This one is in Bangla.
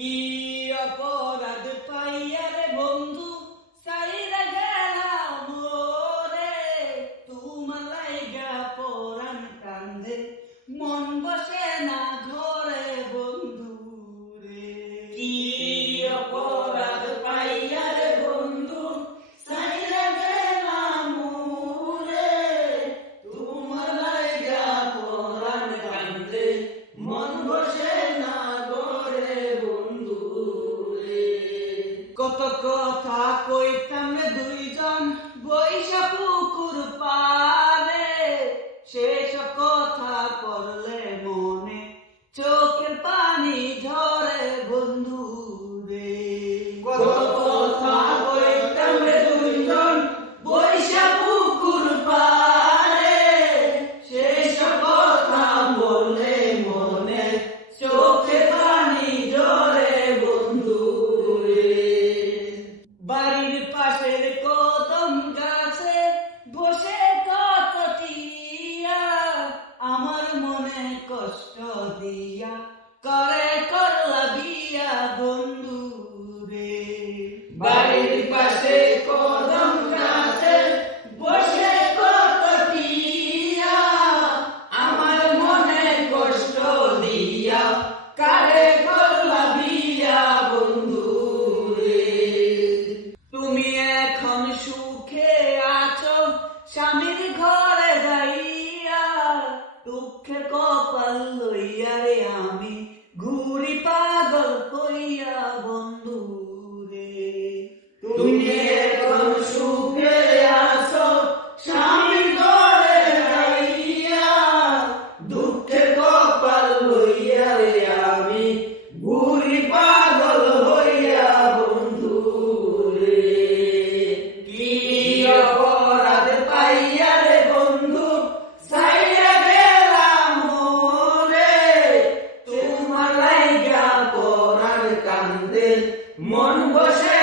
কি অপরাধ পাইয়া রে বন্ধু সাইরা গেলাম মোরে, তোমার লাইগা পরাণ কান্দে মন বসে না ঘরে বন্ধু রে। কি অপরাধ পাইয়া রে বন্ধু সাইরা গেলাম মোরে, তোমার লাইগা পরাণ কান্দে মন বসে না ঘরে বন্ধু রে। কত কথা কইতাম রে দুইজন বৈশা পুকুর পারে, সেসব কথা করলে মনে চোখের পানি ঝরে বন্ধু রে। কত কথা কইতাম রে দুইজন বৈশা পুকুর পারে, সেসব কথা বললে মনে চোখে পানি ঝরে বন্ধু রে। বাড়ির পাশের কদম গাছে বসে কত টিয়া, আমার মনে কষ্ট দিয়া করে করলা বিয়া বন্ধু রে। বাড়ির পাশে কদম গাছে বসে কত টিয়া, আমার মনে কষ্ট দিয়া কারে করলা বিয়া বন্ধু রে। তুমি এখন সুখে আছো স্বামীর ঘরে যাইয়া, দুঃখের কপাল লইয়া রে আমি ঘুরি পাগল হইয়া বন্ধু রে। তুমি এখন সুখে আছো স্বামীর ঘরে যাইয়া, দুঃখের কপাল লইয়া রে আমি ঘুরি পাগল হইয়া বন্ধু রে। কি অপরাধ পাইয়া রে বন্ধু সাইরা গেলাম মোরে, তোমার লাইগা পরাণ কান্দে মন বসে